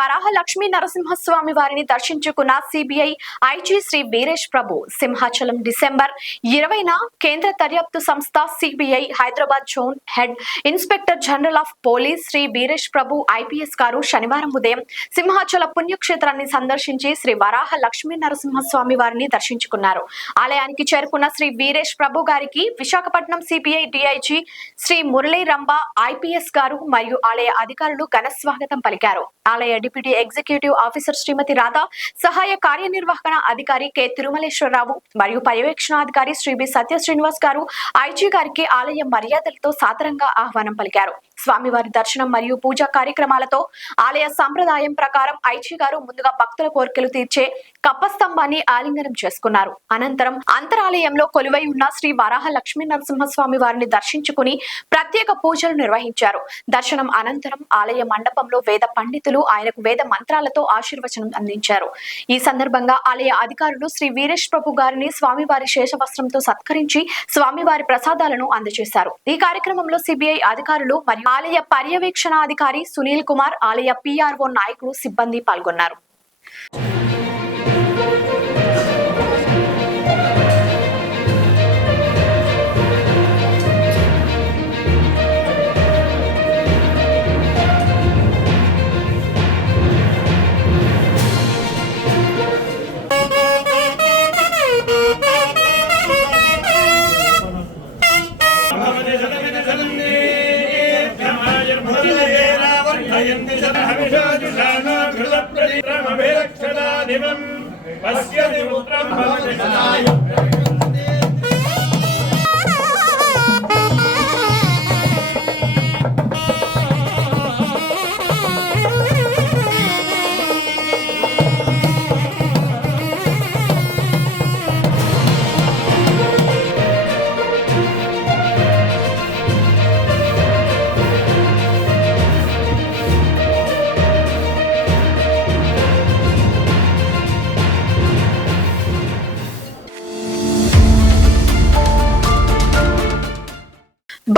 వరాహ లక్ష్మీ నరసింహస్వామి వారిని దర్శించుకున్న CBI IG Shri Veeresh Prabhu. Simhachalam December 20న కేంద్ర దర్యాప్తు సంస్థ CBI Hyderabad zone head inspector general of police Shri Veeresh Prabhu IPS గారు శనివారం ఉదయం సింహాచల పుణ్యక్షేత్రాన్ని సందర్శించి శ్రీ వరాహ లక్ష్మీ నరసింహస్వామి వారిని దర్శించుకున్నారు. ఆలయానికి చేరుకున్న శ్రీ వీరేష్ ప్రభు గారికి Visakhapatnam CBI DIG Shri Murali Rambha IPS గారు మరియు ఆలయ అధికారులు ఘన స్వాగతం పలికారు. ఆలయ deputy executive officer Shrimati Radha, సహాయ కార్యనిర్వహణ అధికారి కె తిరుమలేశ్వరరావు మరియు పర్యవేక్షణాధికారి శ్రీ బి సత్య శ్రీనివాస్ గారు ఐజీ గారికి ఆలయ మర్యాదలతో సాదరంగా ఆహ్వానం పలికారు. స్వామివారి దర్శనం మరియు పూజా కార్యక్రమాలతో ఆలయ సంప్రదాయం ప్రకారం ఐజీ గారు ముందుగా భక్తుల కోరికలు తీర్చే కప్పస్తంభాన్ని ఆలింగనం చేసుకున్నారు. అనంతరం అంతరాలయంలో కొలువై ఉన్న శ్రీ వరాహ లక్ష్మీ నరసింహస్వామి వారిని దర్శించుకుని ప్రత్యేక పూజలు నిర్వహించారు. దర్శనం అనంతరం ఆలయ మండపంలో వేద పండితులు ఆయనకు వేద మంత్రాలతో ఆశీర్వచనం అందించారు. ఈ సందర్భంగా ఆలయ అధికారులు శ్రీ వీరేష్ ప్రభు గారిని స్వామివారి శేషవస్త్రంతో సత్కరించి స్వామివారి ప్రసాదాలను అందజేశారు. ఈ కార్యక్రమంలో సిబిఐ అధికారులు మరియు ఆలయ పర్యవేక్షణాధికారి సునీల్ కుమార్, ఆలయ పిఆర్ఓ నాయకులు, సిబ్బంది పాల్గొన్నారు.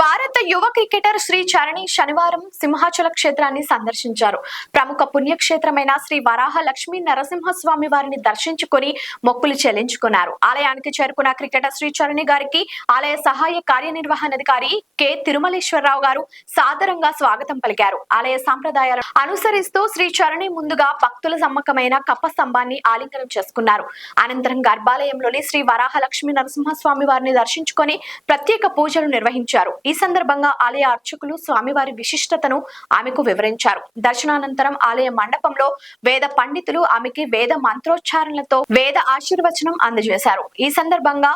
భారత యువ క్రికెటర్ శ్రీ చరణి శనివారం సింహాచల క్షేత్రాన్ని సందర్శించారు. ప్రముఖ పుణ్యక్షేత్రమైన శ్రీ వరాహ లక్ష్మీ నరసింహస్వామి వారిని దర్శించుకుని మొక్కులు చెల్లించుకున్నారు. ఆలయానికి చేరుకున్న క్రికెటర్ శ్రీ చరణి గారికి ఆలయ సహాయ కార్యనిర్వహణాధికారి కె తిరుమలేశ్వరరావు గారు సాదరంగా స్వాగతం పలికారు. ఆలయ సంప్రదాయాలను అనుసరిస్తూ శ్రీ చరణి ముందుగా భక్తుల సమ్మకమైన కప్ప స్తంభాన్ని ఆలింగనం చేసుకున్నారు. అనంతరం గర్భాలయంలోని శ్రీ వరాహ లక్ష్మీ నరసింహస్వామి వారిని దర్శించుకొని ప్రత్యేక పూజలు నిర్వహించారు. ఈ సందర్భంగా ఆలయ అర్చకులు స్వామివారి విశిష్టతను ఆమెకు వివరించారు. దర్శనానంతరం ఆలయ మండపంలో వేద పండితులు ఆమెకి వేద మంత్రోచ్చారణలతో వేద ఆశీర్వచనం అందజేశారు. ఈ సందర్భంగా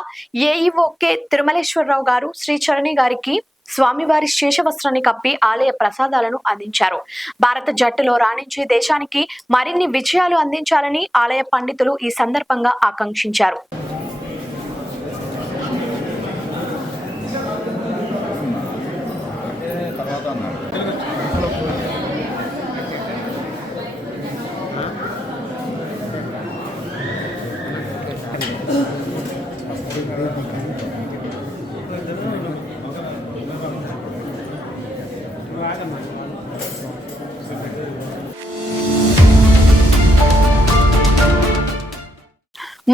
ఏఈఓ కె తిరుమలేశ్వరరావు గారు శ్రీ చరణి గారికి స్వామివారి శేషవస్త్రాన్ని కప్పి ఆలయ ప్రసాదాలను అందించారు. భారత జట్టులో రాణించి దేశానికి మరిన్ని విజయాలు అందించాలని ఆలయ పండితులు ఈ సందర్భంగా ఆకాంక్షించారు.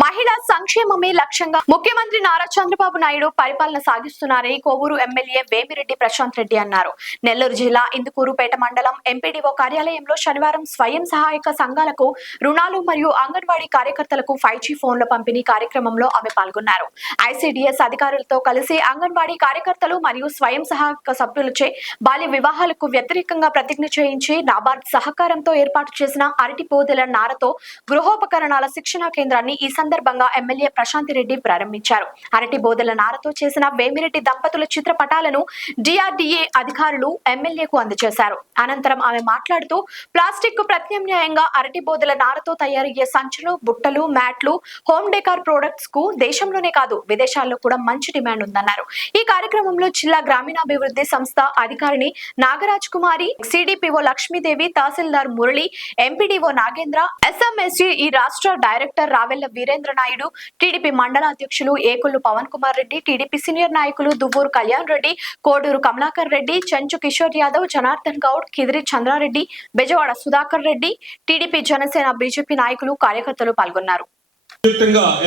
మహిళా సంక్షేమమే లక్ష్యంగా ముఖ్యమంత్రి నారా చంద్రబాబు నాయుడు పరిపాలన సాగిస్తున్నారని కోవూరు ఎమ్మెల్యే వేమిరెడ్డి ప్రశాంత్ రెడ్డి అన్నారు. నెల్లూరు జిల్లా ఇందుకూరుపేట మండలం ఎంపీడీఓ కార్యాలయంలో శనివారం స్వయం సహాయక సంఘాలకు రుణాలు మరియు అంగన్వాడీ కార్యకర్తలకు 5G ఫోన్ల పంపిణీ కార్యక్రమంలో ఆమె పాల్గొన్నారు. ఐసిడిఎస్ అధికారులతో కలిసి అంగన్వాడీ కార్యకర్తలు మరియు స్వయం సహాయక సభ్యులచే బాల్య వివాహాలకు వ్యతిరేకంగా ప్రతిజ్ఞ చేయించి నాబార్డ్ సహకారంతో ఏర్పాటు చేసిన అరటి బోదెల నారతో గృహోపకరణాల శిక్షణా కేంద్రాన్ని ఈ సందర్భంగా ఎమ్మెల్యే ప్రశాంత్ రెడ్డి ప్రారంభించారు. అరటి బోదెల నారతో చేసిన వేమిరెడ్డి దంపతుల చిత్రపటాలను డిఆర్డీఏ అధికారులు ఎమ్మెల్యేకు అందజేశారు. అనంతరం ఆమె మాట్లాడుతూ ప్లాస్టిక్ కు ప్రత్యామ్నాయంగా అరటి బోదెల నారతో తయారయ్యే సంచులు, బుట్టలు, మ్యాట్లు, హోమ్ డెకార్ ప్రొడక్ట్స్ కు దేశంలోనే కాదు విదేశాల్లో కూడా మంచి డిమాండ్ ఉందన్నారు. ఈ కార్యక్రమంలో జిల్లా గ్రామీణాభివృద్ధి సంస్థ అధికారిని నాగరాజ్ కుమారి, సిడిపిఓ లక్ష్మీదేవి, తహసీల్దార్ మురళి, ఎంపీడీఓ నాగేంద్ర, ఎస్ఎంఎస్జీ ఈ రాష్ట్ర డైరెక్టర్ రావెల్ల వీరే వీరేంద్ర నాయుడు, టీడీపీ మండల అధ్యక్షులు ఏకొల్లు పవన్ కుమార్ రెడ్డి, టీడీపీ సీనియర్ నాయకులు దువ్వూరు కళ్యాణ్ రెడ్డి, కోడూరు కమలాకర్ రెడ్డి, చెంచు కిషోర్ యాదవ్, జనార్దన్ గౌడ్, కిదిరి చంద్రారెడ్డి, బెజవాడ సుధాకర్ రెడ్డి, టీడీపీ జనసేన బీజేపీ నాయకులు కార్యకర్తలు పాల్గొన్నారు.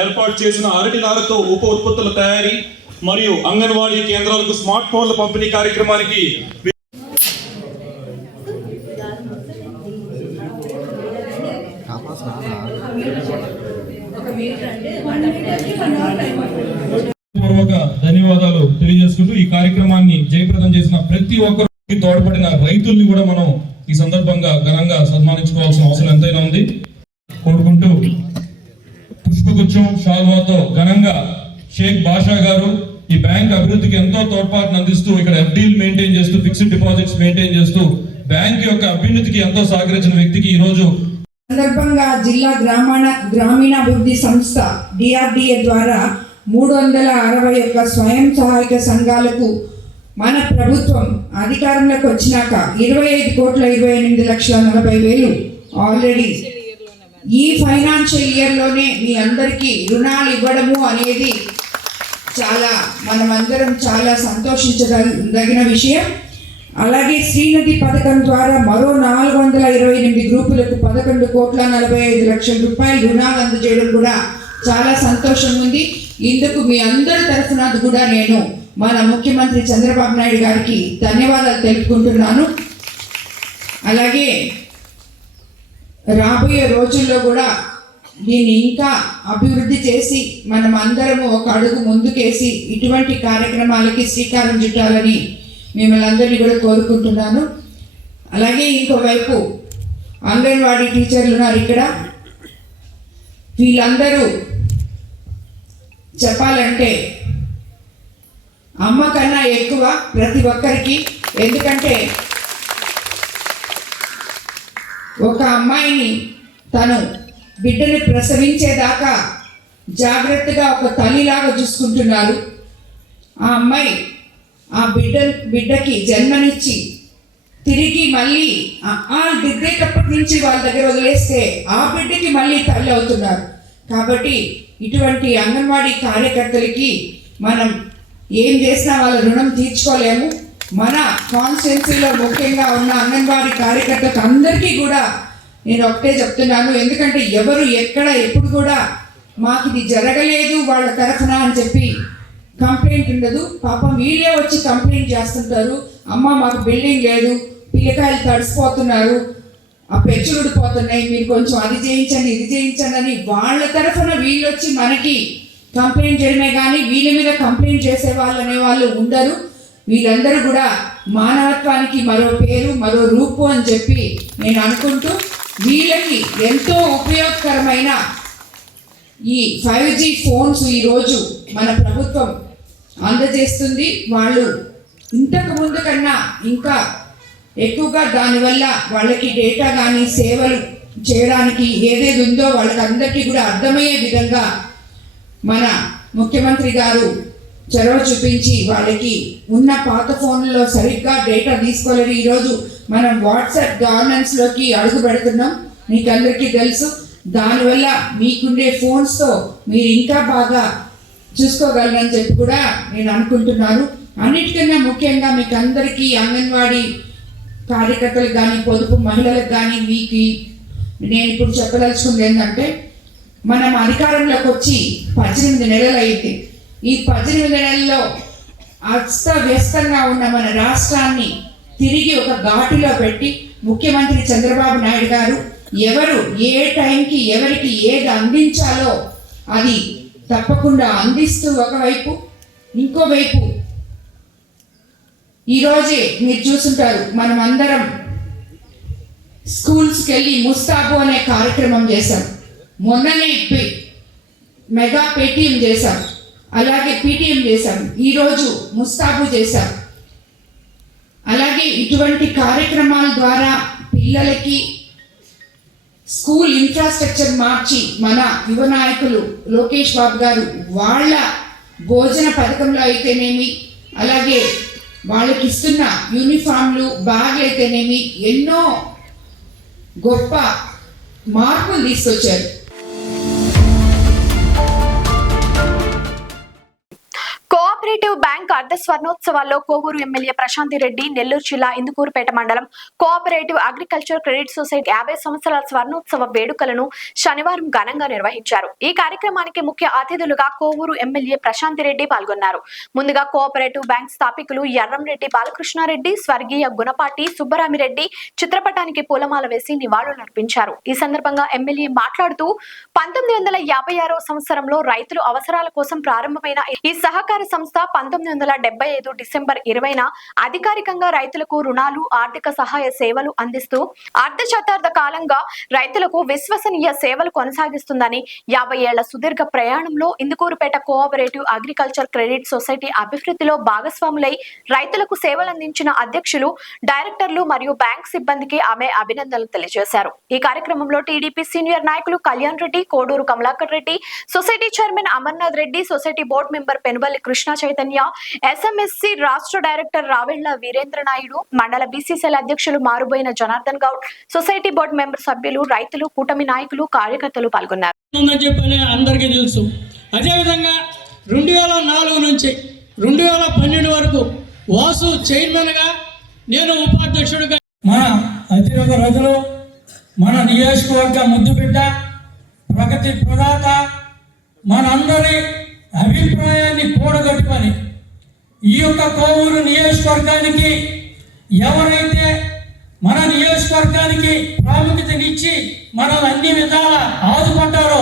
ఏర్పాటు చేసిన అరటి నారతో ఉప ఉత్పత్తుల తయారీ మరియు అంగన్వాడీ కేంద్రాలకు స్మార్ట్ ఫోన్ల పంపిణీ కార్యక్రమానికి ధన్యవాదాలు తెలియజేసుకుంటూ ఈ కార్యక్రమాన్ని జయప్రదం చేసిన ప్రతి ఒక్కరికి తోడ్పడిన రైతుల్ని కూడా మనం ఈ సందర్భంగా ఘనంగా సన్మానించుకోవాల్సిన అవసరం ఎంతైనా ఉంది కోరుకుంటూ పుష్పగుచ్చం షాల్వాతో ఘనంగా షేక్ బాషా గారు ఈ బ్యాంక్ అభివృద్ధికి ఎంతో తోడ్పాటును అందిస్తూ ఇక్కడ ఎఫ్డీలు మెయింటైన్ చేస్తూ ఫిక్స్డ్ డిపాజిట్స్ మెయింటైన్ చేస్తూ బ్యాంక్ యొక్క అభ్యున్నతికి ఎంతో సహకరించిన వ్యక్తికి ఈ రోజు సందర్భంగా జిల్లా గ్రామీణాభివృద్ధి సంస్థ DRDA ద్వారా 361 స్వయం సహాయక సంఘాలకు మన ప్రభుత్వం అధికారంలోకి వచ్చినాక 25,28,40,000 ఆల్రెడీ ఈ ఫైనాన్షియల్ ఇయర్లోనే మీ అందరికీ రుణాలు ఇవ్వడము అనేది మనమందరం చాలా సంతోషించదగిన విషయం. అలాగే శ్రీనిధి పథకం ద్వారా మరో 428 గ్రూపులకు 11,45,00,000 రూపాయలు రుణాలు అందజేయడం కూడా చాలా సంతోషం ఉంది. ఇందుకు మీ అందరి తరఫున కూడా నేను మన ముఖ్యమంత్రి చంద్రబాబు నాయుడు గారికి ధన్యవాదాలు తెలుపుకుంటున్నాను. అలాగే రాబోయే రోజుల్లో కూడా దీన్ని ఇంకా అభివృద్ధి చేసి మనం అందరము ఒక అడుగు ముందుకేసి ఇటువంటి కార్యక్రమాలకి శ్రీకారం చుట్టాలని మిమ్మల్ని అందరినీ కూడా కోరుకుంటున్నాను. అలాగే ఇంకోవైపు అంగన్వాడీ టీచర్లు ఉన్నారు ఇక్కడ. వీళ్ళందరూ చెప్పాలంటే అమ్మ కన్నా ఎక్కువ ప్రతి ఒక్కరికి. ఎందుకంటే ఒక అమ్మాయిని తను బిడ్డని ప్రసవించేదాకా జాగ్రత్తగా ఒక తల్లిలాగా చూసుకుంటున్నారు. ఆ అమ్మాయి ఆ బిడ్డకి జన్మనిచ్చి తిరిగి మళ్ళీ దిద్దేటప్పటి నుంచి వాళ్ళ దగ్గర వదిలేస్తే ఆ బిడ్డకి మళ్ళీ తల్లి అవుతున్నారు. కాబట్టి ఇటువంటి అంగన్వాడీ కార్యకర్తలకి మనం ఏం చేసినా వాళ్ళ రుణం తీర్చుకోలేము. మన కాన్స్టిట్యున్సీలో ముఖ్యంగా ఉన్న అంగన్వాడీ కార్యకర్తలకు అందరికీ కూడా నేను ఒకటే చెప్తున్నాను. ఎందుకంటే ఎవరు ఎక్కడ ఎప్పుడు కూడా మాకు ఇది జరగలేదు వాళ్ళ తరఫున అని చెప్పి కంప్లైంట్ ఉండదు. పాపం వీళ్ళే వచ్చి కంప్లైంట్ చేస్తుంటారు. అమ్మ మాకు బిల్డింగ్ లేదు, పిల్లకాయలు తడిసిపోతున్నారు, ఆ పెచ్చులు ఊడిపోతున్నాయి, మీరు కొంచెం అది చేయించండి ఇది చేయించండి అని వాళ్ళ తరఫున వీళ్ళు వచ్చి మనకి కంప్లైంట్ చేయడమే కానీ వీళ్ళ మీద కంప్లైంట్ చేసే వాళ్ళు అనేవాళ్ళు ఉండరు. వీళ్ళందరూ కూడా మానవత్వానికి మరో పేరు మరో రూపు అని చెప్పి నేను అనుకుంటూ వీళ్ళకి ఎంతో ఉపయోగకరమైన ఈ 5G ఫోన్స్ ఈరోజు మన ప్రభుత్వం అందజేస్తుంది. వాళ్ళు ఇంతకు ముందు కన్నా ఇంకా ఎక్కువగా దానివల్ల వాళ్ళకి డేటా కానీ సేవలు చేయడానికి ఏదేది ఉందో వాళ్ళకి అందరికీ కూడా అర్థమయ్యే విధంగా మన ముఖ్యమంత్రి గారు చొరవ చూపించి వాళ్ళకి ఉన్న పాత ఫోన్లలో సరిగ్గా డేటా తీసుకోలేరు. ఈరోజు మనం వాట్సాప్ గవర్నెన్స్లోకి అడుగు పెడుతున్నాం, మీకు అందరికీ తెలుసు. దానివల్ల మీకుండే ఫోన్స్తో మీరు ఇంకా బాగా చూసుకోగలరని చెప్పి కూడా నేను అనుకుంటున్నాను. అన్నిటికన్నా ముఖ్యంగా మీకు అందరికీ అంగన్వాడీ కార్యకర్తలకు కానీ పొదుపు మహిళలకు కానీ మీకు నేను ఇప్పుడు చెప్పదలుచుకుంది ఏంటంటే, మనం అధికారంలోకి వచ్చి 18 నెలలు అయింది. ఈ 18 నెలల్లో అస్తవ్యస్తంగా ఉన్న మన రాష్ట్రాన్ని తిరిగి ఒక ఘాటులో పెట్టి ముఖ్యమంత్రి చంద్రబాబు నాయుడు గారు ఎవరు ఏ టైంకి ఎవరికి ఏది అందించాలో అది తప్పకుండా అందిస్తూ ఒకవైపు, ఇంకోవైపు ఈరోజే మీరు చూసుంటారు మనం అందరం స్కూల్స్కి వెళ్ళి ముస్తాబు అనే కార్యక్రమం చేశాం. మొన్ననే మెగా పేటీఎం చేశాం, అలాగే పీటీఎం చేశాం, ఈరోజు ముస్తాబు చేశాం. అలాగే ఇటువంటి కార్యక్రమాల ద్వారా పిల్లలకి స్కూల్ ఇన్ఫ్రాస్ట్రక్చర్ మార్చి మన యువ నాయకులు లోకేష్ బాబు గారు వాళ్ళ భోజన పథకంలో అయితేనేమి, అలాగే వాళ్ళకి ఇస్తున్న యూనిఫామ్లు బ్యాగ్లు అయితేనేమి ఎన్నో గొప్ప మార్పులు తీసుకొచ్చారు. స్వర్ణోత్సవాల్లో కోవూరు ఎమ్మెల్యే ప్రశాంతి రెడ్డి, నెల్లూరు జిల్లా ఇందుకూరుపేట మండలం కోఆపరేటివ్ అగ్రికల్చర్ క్రెడిట్ సొసైటీ 50 సంవత్సరాల స్వర్ణోత్సవ వేడుకలను శనివారం ఘనంగా నిర్వహించారు. ఈ కార్యక్రమానికి ముఖ్య అతిథులుగా కోవూరు ఎమ్మెల్యే ప్రశాంతి రెడ్డి పాల్గొన్నారు. ముందుగా కోఆపరేటివ్ బ్యాంక్ స్థాపికులు ఎర్రంరెడ్డి బాలకృష్ణారెడ్డి, స్వర్గీయ గుణపాటి సుబ్బరామిరెడ్డి చిత్రపటానికి పూలమాల వేసి నివాళులర్పించారు. ఈ సందర్భంగా ఎమ్మెల్యే మాట్లాడుతూ 1956వ సంవత్సరంలో రైతులు అవసరాల కోసం ప్రారంభమైన ఈ సహకార సంస్థ 1975 డిసెంబర్ 20న అధికారికంగా రైతులకు రుణాలు, ఆర్థిక సహాయ సేవలు అందిస్తూ అర్ధ శతాబ్ద కాలంగా రైతులకు విశ్వసనీయ సేవలు కొనసాగిస్తుందని, 50 ఏళ్ల సుదీర్ఘ ప్రయాణంలో Indukurupeta cooperative agriculture credit society అభివృద్ధిలో భాగస్వాములై రైతులకు సేవలందించిన అధ్యక్షులు, డైరెక్టర్లు మరియు బ్యాంక్ సిబ్బందికి ఆమె అభినందనలు తెలియజేశారు. ఈ కార్యక్రమంలో టీడీపీ సీనియర్ నాయకులు Kalyan Reddy, Koduru Kamalakar Reddy, society chairman Amarnath Reddy, society board member Penuballi Krishna Chaitanya, SMSC రాష్ట్ర డైరెక్టర్ రావెళ్ల వీరేంద్ర నాయుడు, మండల బీసీసీఎల్ అధ్యక్షులు Maruboina Janardhan Goud, society board member సభ్యులు, రైతులు, కూటమి నాయకులు, కార్యకర్తలు పాల్గొన్నారు. అందరికీ తెలుసు. అదేవిధంగా 2004 నుంచి 2012 వరకు వాసు చైర్మన్గా, నేను ఉపాధ్యక్షుడిగా మన అతిరథ రథులు, మన నియోజకవర్గ ముద్దుబిడ్డ, ప్రగతి ప్రదాత, మనందరి అభిప్రాయాన్ని కూడగట్టుకొని ఈ యొక్క కోవూరు నియోజకవర్గానికి ఎవరైతే మన నియోజకవర్గానికి ప్రాముఖ్యతనిచ్చి మనల్ని అన్ని విధాల ఆదుకుంటారో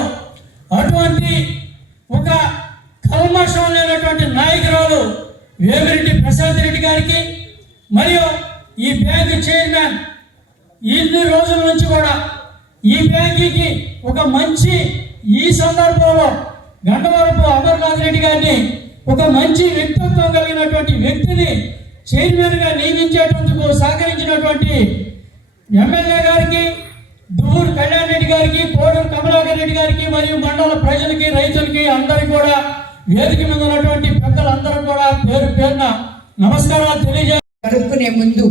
అటువంటి ఒక కల్మషం లేనటువంటి నాయకురాలు వేమిరెడ్డి ప్రసాద్ రెడ్డి గారికి, మరియు ఈ బ్యాంకు చైర్మన్ ఇన్ని రోజుల నుంచి కూడా ఈ బ్యాంకుకి ఒక మంచి, ఈ సందర్భంలో గండవరపు అమర్నాథ్ రెడ్డి గారిని ఒక మంచి వ్యక్తిత్వం కలిగినటువంటి వ్యక్తిని చైర్మన్గా నియమించేటందుకు సహకరించినటువంటి ఎమ్మెల్యే గారికి, దువ్వూరు కళ్యాణ్ రెడ్డి గారికి, కోడూరు కమలాకర్ రెడ్డి గారికి, మరియు మండల ప్రజలకి, రైతులకి అందరికీ కూడా వేదిక మీద ఉన్నటువంటి పెద్దలందరూ కూడా పేరు పేరున నమస్కారాలు జరుపుకునే ముందు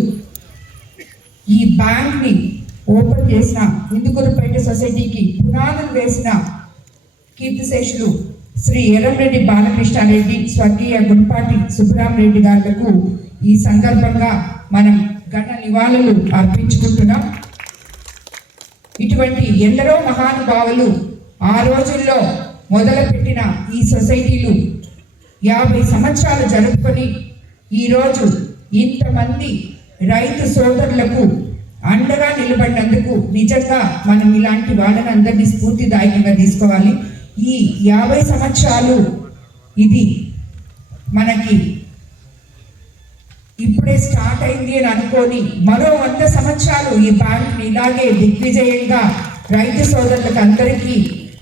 ఈ బ్యాంక్ని ఓపెన్ చేసిన ఇందుకూరుపేట సొసైటీకి పునాదులు వేసిన కీర్తిశేషులు శ్రీ ఎర్రంరెడ్డి బాలకృష్ణారెడ్డి, స్వర్గీయ గుణపాటి సుబ్బరామిరెడ్డి గారులకు ఈ సందర్భంగా మనం ఘన నివాళులు అర్పించుకుంటున్నాం. ఇటువంటి ఎందరో మహానుభావులు ఆ రోజుల్లో మొదలుపెట్టిన ఈ సొసైటీలు 50 సంవత్సరాలు జరుపుకొని ఈరోజు ఇంతమంది రైతు సోదరులకు అండగా నిలబడినందుకు నిజంగా మనం ఇలాంటి వాళ్ళని అందరినీ స్ఫూర్తిదాయకంగా తీసుకోవాలి. ఈ 50 సంవత్సరాలు ఇది మనకి ఇప్పుడే స్టార్ట్ అయింది అని అనుకొని మరో 100 సంవత్సరాలు ఈ బ్యాంక్ని ఇలాగే దిగ్విజయంగా రైతు సోదరులకు అందరికీ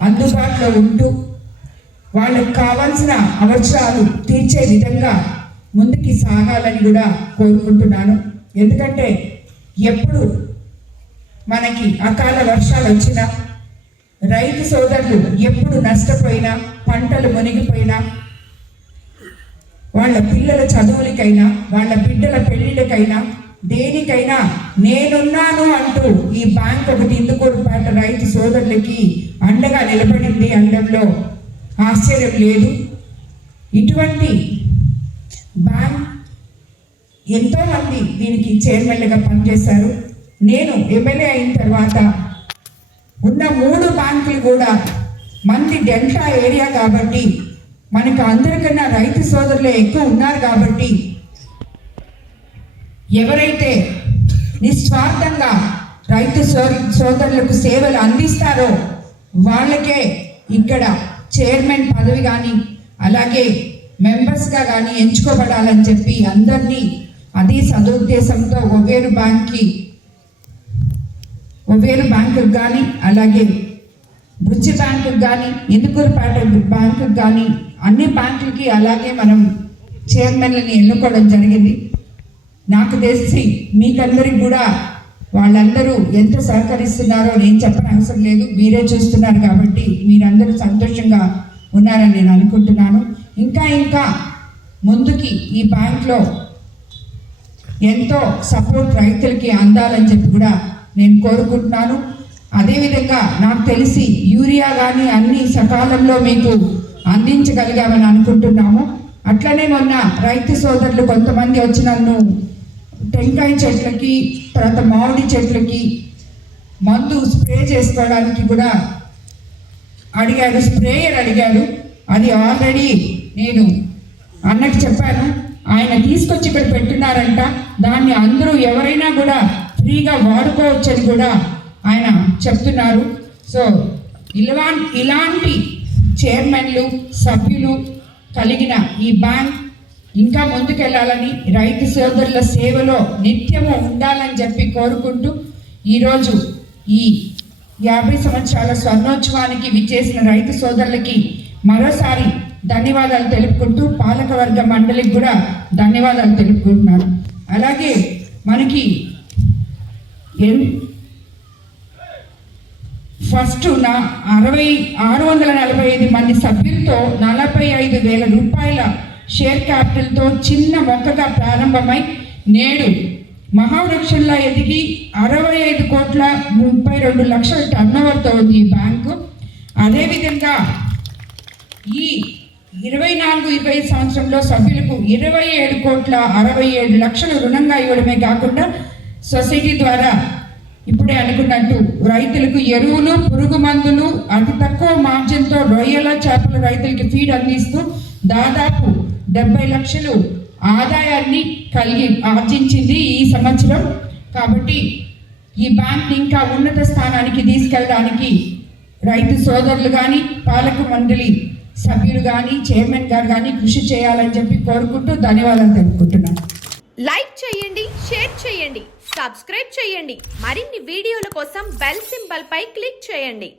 అందుబాటులో ఉంటూ వాళ్ళకు కావాల్సిన అవసరాలు తీర్చే విధంగా ముందుకి సాగాలని కూడా కోరుకుంటున్నాను. ఎందుకంటే ఎప్పుడు మనకి అకాల వర్షాలు వచ్చినా, రైతు సోదరులు ఎప్పుడు నష్టపోయినా, పంటలు మునిగిపోయినా, వాళ్ళ పిల్లల చదువులకైనా, వాళ్ళ బిడ్డల పెళ్లిళ్ళకైనా, దేనికైనా నేనున్నాను అంటూ ఈ బ్యాంక్ ఒకటి ఇందుకూరుపేట రైతు సోదరులకి అండగా నిలబడింది అనడంలో ఆశ్చర్యం లేదు. ఇటువంటి బ్యాంక్ ఎంతోమంది దీనికి చైర్మన్లుగా పనిచేశారు. నేను ఎమ్మెల్యే అయిన తర్వాత ఉన్న 3 బ్యాంకులు కూడా మంది డెల్టా ఏరియా కాబట్టి మనకు అందరికన్నా రైతు సోదరులే ఎక్కువ ఉన్నారు కాబట్టి ఎవరైతే నిస్వార్థంగా రైతు సోదరులకు సేవలు అందిస్తారో వాళ్ళకే ఇక్కడ చైర్మన్ పదవి కానీ అలాగే మెంబర్స్గా కానీ ఎంచుకోబడాలని చెప్పి అందరినీ అదే సదుద్దేశంతో ఒవేరు బ్యాంకుకు కానీ అలాగే బుజ్జి బ్యాంకుకు కానీ ఇందుకూరుపేట బ్యాంకుకు కానీ అన్ని బ్యాంకులకి అలాగే మనం చైర్మన్లని ఎన్నుకోవడం జరిగింది. నాకు తెలిసి మీకందరికి కూడా వాళ్ళందరూ ఎంత సహకరిస్తున్నారో నేను చెప్పని అవసరం లేదు, మీరే చూస్తున్నారు కాబట్టి మీరందరూ సంతోషంగా ఉన్నారని నేను అనుకుంటున్నాను. ఇంకా ముందుకి ఈ బ్యాంక్లో ఎంతో సపోర్ట్ రైతులకి అందాలని చెప్పి కూడా నేను కోరుకుంటున్నాను. అదేవిధంగా నాకు తెలిసి యూరియా కానీ అన్ని సకాలంలో మీకు అందించగలిగామని అనుకుంటున్నాము. అట్లనే మొన్న రైతు సోదరులు కొంతమంది వచ్చి నన్ను టెంకాయ చెట్లకి తర్వాత మామిడి చెట్లకి మందు స్ప్రే చేసుకోవడానికి కూడా అడిగారు, స్ప్రేయర్ అడిగారు. అది ఆల్రెడీ నేను అన్నకి చెప్పాను, ఆయన తీసుకొచ్చి ఇక్కడ పెట్టున్నారంట. దాన్ని అందరూ ఎవరైనా కూడా ఫ్రీగా వాడుకోవచ్చని కూడా ఆయన చెప్తున్నారు. సో ఇలాంటి చైర్మన్లు, సభ్యులు కలిగిన ఈ బ్యాంక్ ఇంకా ముందుకెళ్ళాలని, రైతు సోదరుల సేవలో నిత్యము ఉండాలని చెప్పి కోరుకుంటూ ఈరోజు ఈ 50 సంవత్సరాల స్వర్ణోత్సవానికి విచ్చేసిన రైతు సోదరులకి మరోసారి ధన్యవాదాలు తెలుపుకుంటూ పాలకవర్గ మండలికి కూడా ధన్యవాదాలు తెలుపుకుంటున్నాను. అలాగే మనకి ఫస్ట్ 645 మంది సభ్యులతో 45,000 రూపాయల షేర్ క్యాపిటల్తో చిన్న మొక్కగా ప్రారంభమై నేడు మహావృక్షంలా ఎదిగి 65,32,00,000 టర్నోవర్తో ఉంది ఈ బ్యాంకు. అదేవిధంగా ఈ 24-25 సంవత్సరంలో సభ్యులకు 27,67,00,000 రుణంగా ఇవ్వడమే కాకుండా సొసైటీ ద్వారా ఇప్పుడే అనుకున్నట్టు రైతులకు ఎరువులు, పురుగు మందులు అతి తక్కువ మార్జిన్తో రొయ్యల, చేపల రైతులకి ఫీడ్ అందిస్తూ దాదాపు 70 లక్షలు ఆదాయాన్ని ఆర్జించింది ఈ సంవత్సరం. కాబట్టి ఈ బ్యాంక్ ఇంకా ఉన్నత స్థానానికి తీసుకెళ్ళడానికి రైతు సోదరులు కానీ, పాలక మండలి సభ్యులు కానీ, చైర్మన్ గారు కానీ కృషి చేయాలని చెప్పి కోరుకుంటూ ధన్యవాదాలు తెలుపుకుంటున్నాను. లైక్ చేయండి, షేర్ చేయండి, సబ్స్క్రైబ్ చేయండి. మరిన్ని వీడియోల కోసం బెల్ సింబల్ పై క్లిక్ చేయండి.